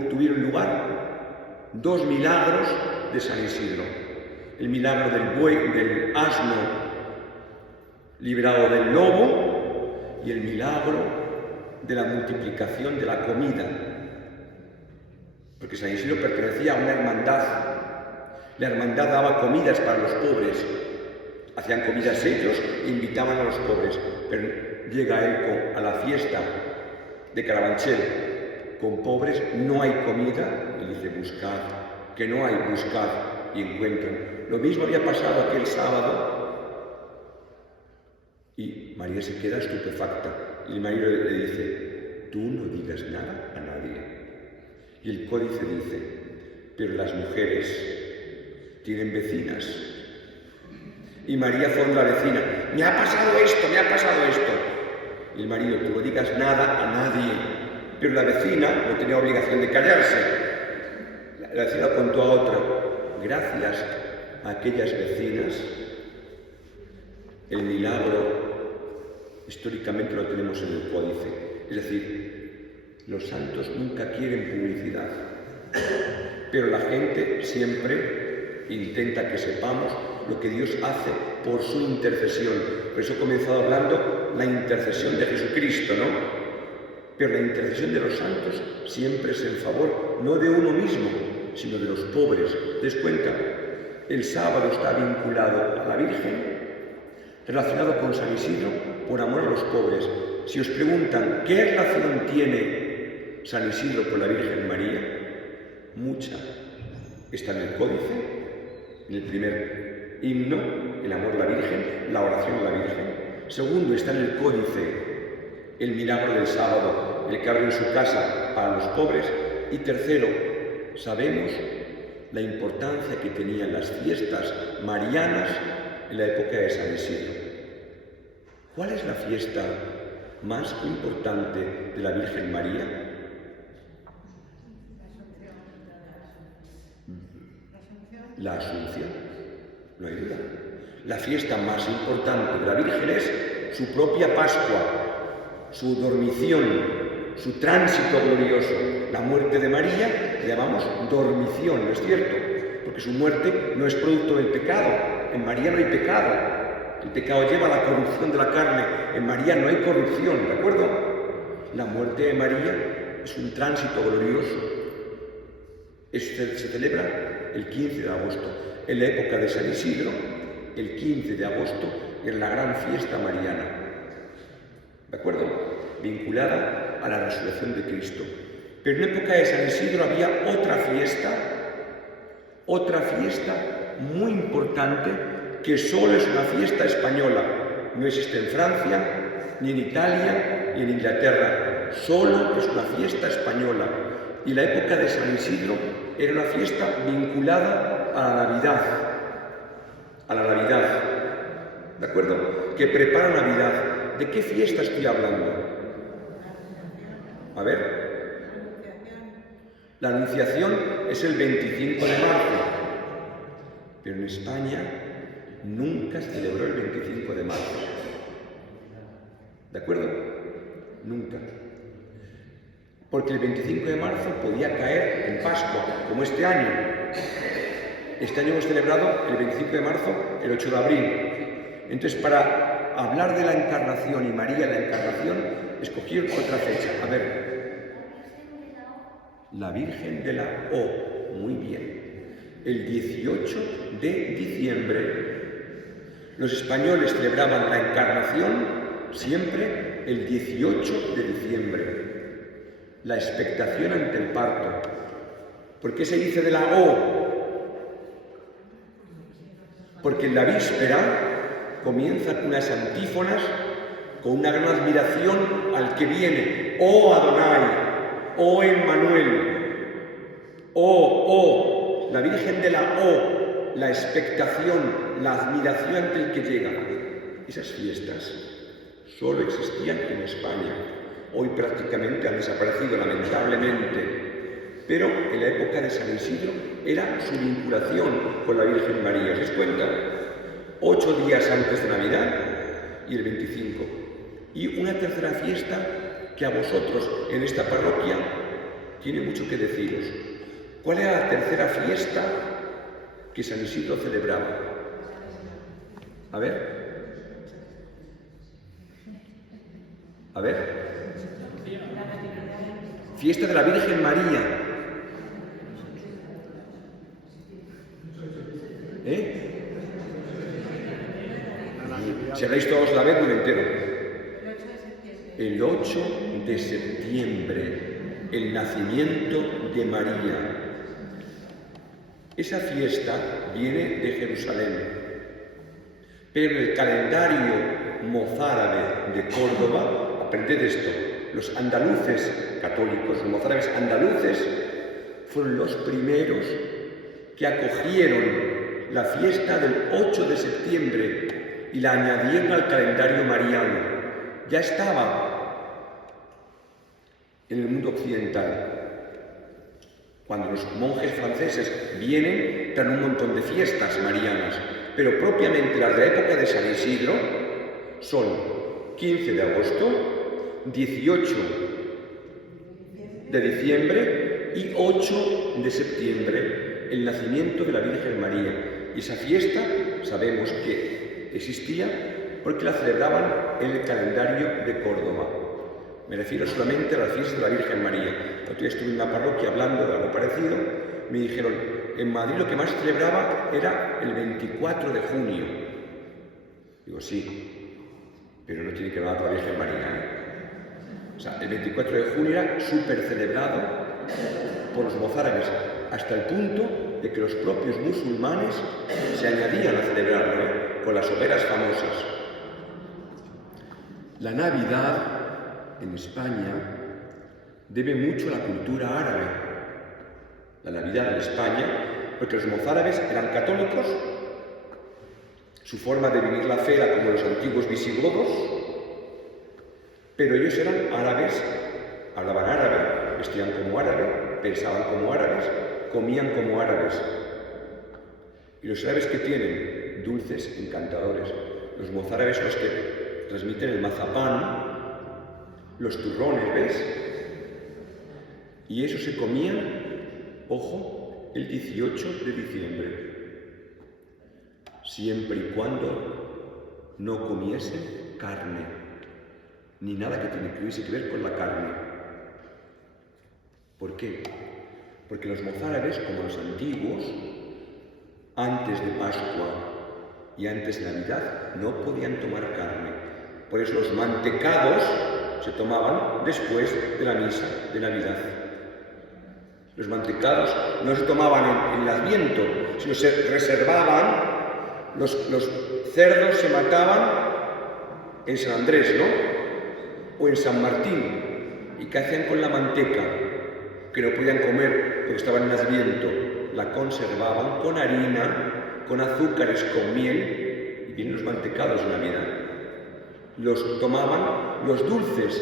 tuvieron lugar 2 milagros de San Isidro: el milagro del asno librado del lobo y el milagro de la multiplicación de la comida, porque San Isidro pertenecía a una hermandad. La hermandad daba comidas para los pobres, hacían comidas ellos e invitaban a los pobres, pero llega él a la fiesta de Carabanchel con pobres, no hay comida, y dice, buscad, que no hay, buscad, y encuentran. Lo mismo había pasado aquel sábado, y María se queda estupefacta, y el marido le dice, tú no digas nada a nadie. Y el códice dice, pero las mujeres tienen vecinas. Y María fue la vecina, me ha pasado esto, me ha pasado esto. Y el marido, tú no digas nada a nadie. Pero la vecina no tenía obligación de callarse. La vecina contó a otra, gracias a aquellas vecinas, el milagro históricamente lo tenemos en el códice. Es decir, los santos nunca quieren publicidad, pero la gente siempre intenta que sepamos lo que Dios hace por su intercesión. Por eso he comenzado hablando la intercesión de Jesucristo, ¿no? Pero la intercesión de los santos siempre es en favor, no de uno mismo, sino de los pobres. ¿Te das cuenta? El sábado está vinculado a la Virgen, relacionado con San Isidro, por amor a los pobres. Si os preguntan, ¿qué relación tiene San Isidro con la Virgen María? Mucha. Está en el códice, en el primer himno, el amor a la Virgen, la oración a la Virgen. Segundo, está en el códice el milagro del sábado, el que abre en su casa para los pobres. Y tercero, sabemos la importancia que tenían las fiestas marianas en la época de San Isidro. ¿Cuál es la fiesta más importante de la Virgen María? La Asunción, no hay duda. La fiesta más importante de la Virgen es su propia Pascua, su dormición, su tránsito glorioso. La muerte de María le llamamos dormición, ¿no es cierto? Porque su muerte no es producto del pecado. En María no hay pecado. El pecado lleva a la corrupción de la carne. En María no hay corrupción, ¿de acuerdo? La muerte de María es un tránsito glorioso. Se celebra el 15 de agosto. En la época de San Isidro, el 15 de agosto es la gran fiesta mariana. ¿De acuerdo? Vinculada a la resurrección de Cristo. Pero en la época de San Isidro había otra fiesta muy importante, que solo es una fiesta española. No existe en Francia, ni en Italia, ni en Inglaterra. Solo es una fiesta española. Y la época de San Isidro era una fiesta vinculada a la Navidad. A la Navidad. ¿De acuerdo? Que prepara Navidad. ¿De qué fiesta estoy hablando? A ver. La Anunciación es el 25 de marzo. Pero en España nunca se celebró el 25 de marzo. ¿De acuerdo? Nunca. Porque el 25 de marzo podía caer en Pascua, como este año. Este año hemos celebrado el 25 de marzo, el 8 de abril. Entonces, para hablar de la Encarnación y María la Encarnación, escogí otra fecha. A ver, la Virgen de la O, muy bien. El 18 de diciembre. Los españoles celebraban la Encarnación siempre el 18 de diciembre. La expectación ante el parto. ¿Por qué se dice de la O? Porque en la víspera comienzan unas antífonas con una gran admiración al que viene. Oh Adonai, oh Emmanuel, oh, la Virgen de la O, la expectación, la admiración ante el que llega. Esas fiestas solo existían en España. Hoy prácticamente han desaparecido, lamentablemente. Pero en la época de San Isidro era su vinculación con la Virgen María. ¿Os dais cuenta? 8 días antes de Navidad y el 25. Y una tercera fiesta que a vosotros en esta parroquia tiene mucho que deciros. ¿Cuál era la tercera fiesta que San Isidro celebraba? A ver. A ver. Fiesta de la Virgen María. Si habláis todos la vez, no me entero. El 8 de septiembre, el nacimiento de María. Esa fiesta viene de Jerusalén, pero en el calendario mozárabe de Córdoba, aprended esto, los andaluces católicos, los mozárabes andaluces, fueron los primeros que acogieron la fiesta del 8 de septiembre y la añadieron al calendario mariano. Ya estaba en el mundo occidental. Cuando los monjes franceses vienen, traen un montón de fiestas marianas, pero propiamente las de la época de San Isidro son 15 de agosto, 18 de diciembre y 8 de septiembre, el nacimiento de la Virgen María. Y esa fiesta sabemos que existía porque la celebraban en el calendario de Córdoba. Me refiero solamente a las fiestas de la Virgen María. Otro día estuve en una parroquia hablando de algo parecido. Me dijeron, en Madrid lo que más celebraba era el 24 de junio. Digo, sí, pero no tiene que ver con la Virgen María, O sea, el 24 de junio era súper celebrado por los mozárabes, hasta el punto de que los propios musulmanes se añadían a celebrarlo, con las hogueras famosas. La Navidad en España debe mucho a la cultura árabe. La Navidad en España, porque los mozárabes eran católicos, su forma de vivir la fe era como los antiguos visigodos, pero ellos eran árabes, hablaban árabe, vestían como árabe, pensaban como árabes, comían como árabes. Y los árabes que tienen dulces encantadores. Los mozárabes los que transmiten el mazapán, los turrones, ¿ves? Y eso se comían, ojo, el 18 de diciembre. Siempre y cuando no comiesen carne, ni nada que tuviese que ver con la carne. ¿Por qué? Porque los mozárabes, como los antiguos, antes de Pascua y antes de Navidad, no podían tomar carne. Por eso los mantecados se tomaban después de la misa de Navidad. Los mantecados no se tomaban en el Adviento, sino se reservaban. Los cerdos se mataban en San Andrés, ¿no? O en San Martín. ¿Y qué hacían con la manteca? Que no podían comer porque estaban en Adviento. La conservaban con harina, con azúcares, con miel, y vienen los mantecados de Navidad. Los tomaban los dulces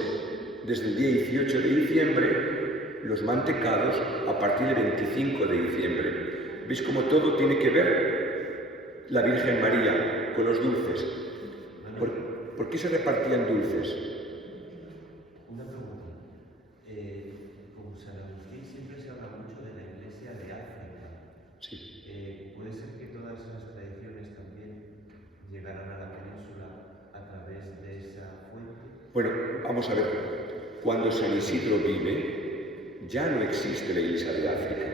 desde el día 18 de diciembre, los mantecados a partir del 25 de diciembre. ¿Veis cómo todo tiene que ver la Virgen María con los dulces? ¿Por qué se repartían dulces? Bueno, vamos a ver. Cuando San Isidro vive, ya no existe la Iglesia de África.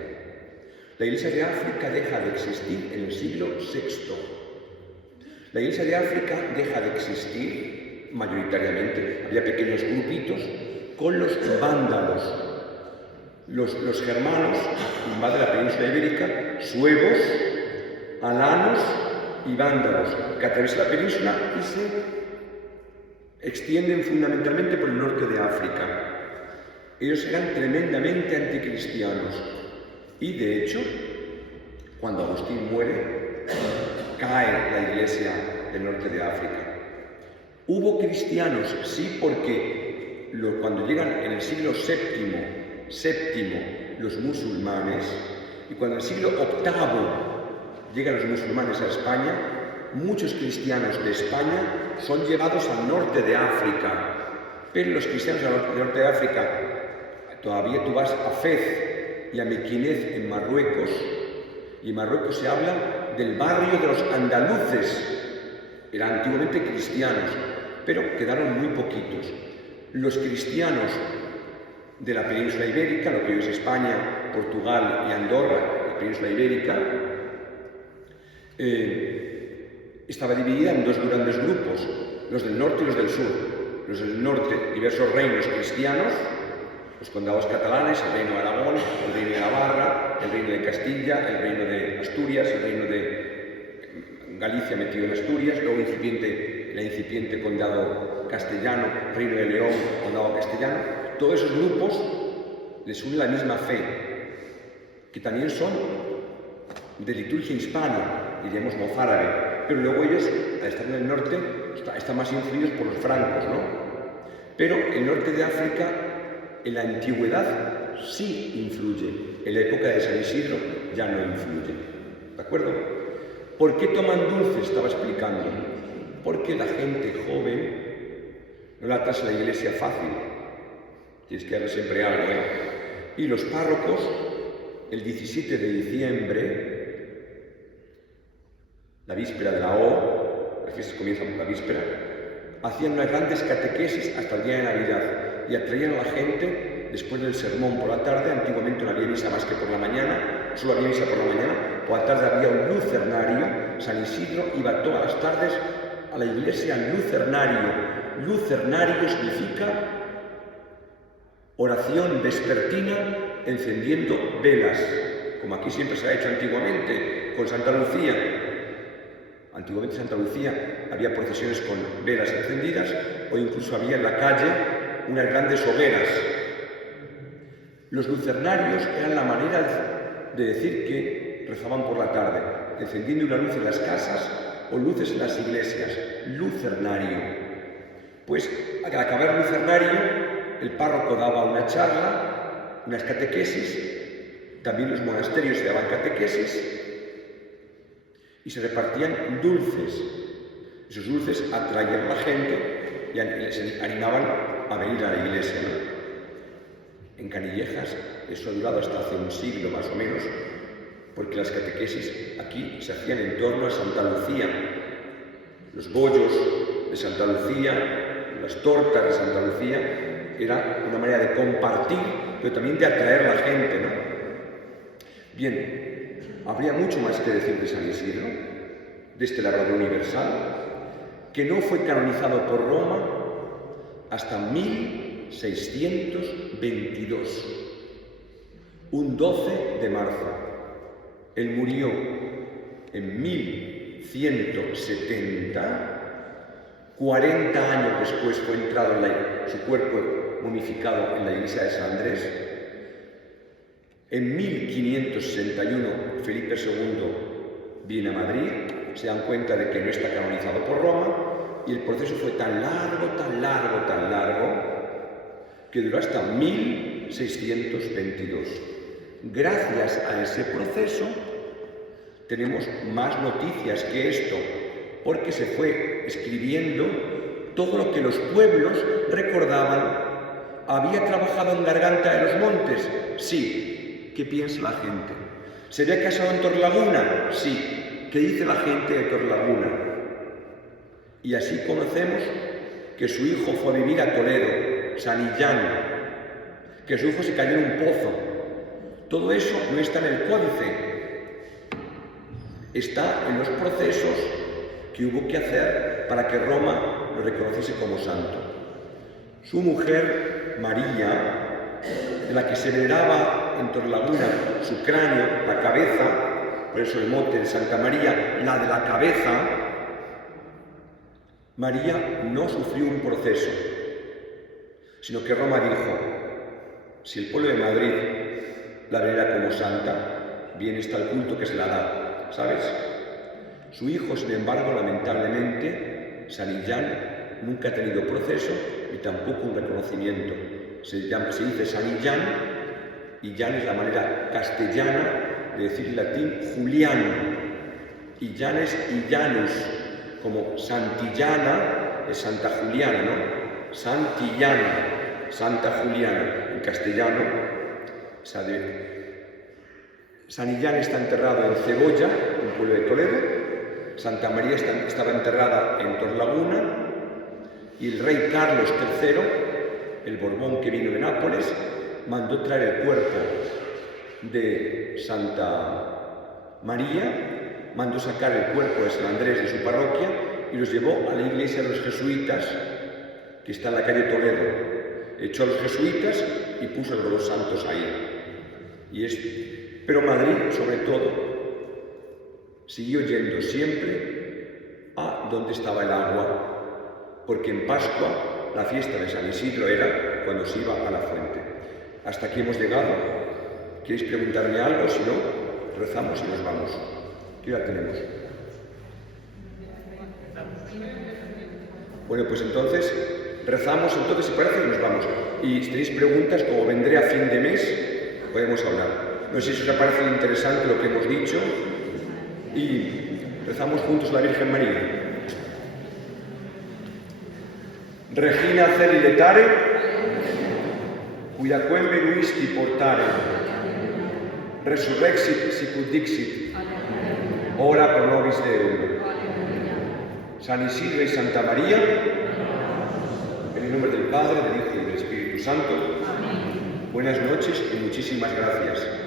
La Iglesia de África deja de existir en el siglo VI. La Iglesia de África deja de existir mayoritariamente. Había pequeños grupitos con los vándalos. Los germanos invaden la península ibérica, suevos, alanos y vándalos, que atraviesan la península y se extienden fundamentalmente por el norte de África. Ellos eran tremendamente anticristianos y, de hecho, cuando Agustín muere, cae la iglesia del norte de África. Hubo cristianos, sí, porque cuando llegan en el siglo VII los musulmanes, y cuando en el siglo VIII llegan los musulmanes a España, muchos cristianos de España son llevados al norte de África. Pero los cristianos del norte de África, todavía tú vas a Fez y a Mequinez en Marruecos, y en Marruecos se habla del barrio de los andaluces. Eran antiguamente cristianos, pero quedaron muy poquitos. Los cristianos de la península ibérica, lo que hoy es España, Portugal y Andorra, la península ibérica, estaba dividida en dos grandes grupos, los del norte y los del sur. Los del norte, diversos reinos cristianos, los condados catalanes, el reino de Aragón, el reino de Navarra, el reino de Castilla, el reino de Asturias, el reino de Galicia metido en Asturias, luego el incipiente condado castellano, reino de León, condado castellano. Todos esos grupos les une la misma fe, que también son de liturgia hispana, diríamos mozárabe, pero luego ellos, al estar en el norte, están más influidos por los francos, ¿no? Pero el norte de África, en la antigüedad, sí influye. En la época de San Isidro ya no influye. ¿De acuerdo? ¿Por qué toman dulces? Estaba explicando. Porque la gente joven no la tasa la iglesia fácil. Tienes que darle siempre algo, ¿eh? Y los párrocos, el 17 de diciembre, la víspera de la O, las fiestas comienzan por la víspera, hacían unas grandes catequesis hasta el día de Navidad y atraían a la gente después del sermón por la tarde. Antiguamente no había misa más que por la mañana, solo había misa por la mañana. Por la tarde había un lucernario. San Isidro iba todas las tardes a la iglesia lucernario. Lucernario significa oración vespertina encendiendo velas, como aquí siempre se ha hecho antiguamente con Santa Lucía. Antiguamente en Santa Lucía había procesiones con velas encendidas o incluso había en la calle unas grandes hogueras. Los lucernarios eran la manera de decir que rezaban por la tarde, encendiendo una luz en las casas o luces en las iglesias. Lucernario. Pues al acabar el lucernario, el párroco daba una charla, unas catequesis, también los monasterios se daban catequesis, y se repartían dulces. Esos dulces atraían a la gente y les animaban a venir a la iglesia, ¿no? En Canillejas eso ha durado hasta hace un siglo más o menos, porque las catequesis aquí se hacían en torno a Santa Lucía. Los bollos de Santa Lucía, las tortas de Santa Lucía, era una manera de compartir, pero también de atraer a la gente, ¿no? Bien. Habría mucho más que decir de San Isidro, de este labrador universal, que no fue canonizado por Roma hasta 1622, un 12 de marzo. Él murió en 1170, 40 años después fue entrado su cuerpo momificado en la iglesia de San Andrés. En 1561, Felipe II viene a Madrid, se dan cuenta de que no está canonizado por Roma, y el proceso fue tan largo, que duró hasta 1622. Gracias a ese proceso, tenemos más noticias que esto, porque se fue escribiendo todo lo que los pueblos recordaban. ¿Había trabajado en Garganta de los Montes? Sí. ¿Qué piensa la gente? ¿Se había casado en Torrelaguna? Sí. ¿Qué dice la gente de Torrelaguna? Y así conocemos que su hijo fue a vivir a Toledo, San Illán, que su hijo se cayó en un pozo. Todo eso no está en el códice, está en los procesos que hubo que hacer para que Roma lo reconociese como santo. Su mujer, María, de la que se veneraba en Torrelaguna su cráneo, la cabeza, por eso el mote de Santa María, la de la cabeza, María no sufrió un proceso, sino que Roma dijo, si el pueblo de Madrid la venera como santa, bien está el culto que se la da, ¿sabes? Su hijo, sin embargo, lamentablemente, San Illán, nunca ha tenido proceso ni tampoco un reconocimiento. Se dice San Illán, Illán es la manera castellana de decir en latín Julián, Illán es Illanus, como Santillana es Santa Juliana, ¿no? Santillana, Santa Juliana, en castellano. San Illán está enterrado en Cebolla, un pueblo de Toledo. Santa María estaba enterrada en Torrelaguna y el rey Carlos III, el Borbón que vino de Nápoles, mandó traer el cuerpo de Santa María, mandó sacar el cuerpo de San Andrés de su parroquia y los llevó a la iglesia de los jesuitas, que está en la calle Toledo. Echó a los jesuitas y puso a los dos santos ahí. Pero Madrid, sobre todo, siguió yendo siempre a donde estaba el agua, porque en Pascua la fiesta de San Isidro era cuando se iba a la fuente. Hasta aquí hemos llegado. ¿Queréis preguntarme algo? Si no, rezamos y nos vamos. ¿Qué hora tenemos? Bueno, pues entonces rezamos, entonces si parece y nos vamos. Y si tenéis preguntas, como vendré a fin de mes, podemos hablar. No sé si os ha parecido interesante lo que hemos dicho y rezamos juntos a la Virgen María. Regina celi letare, cuidaquem meruisti portare, resurrexit sicut dixit, ora pro nobis Deum. San Isidro y Santa María, en el nombre del Padre, del Hijo y del Espíritu Santo. Buenas noches y muchísimas gracias.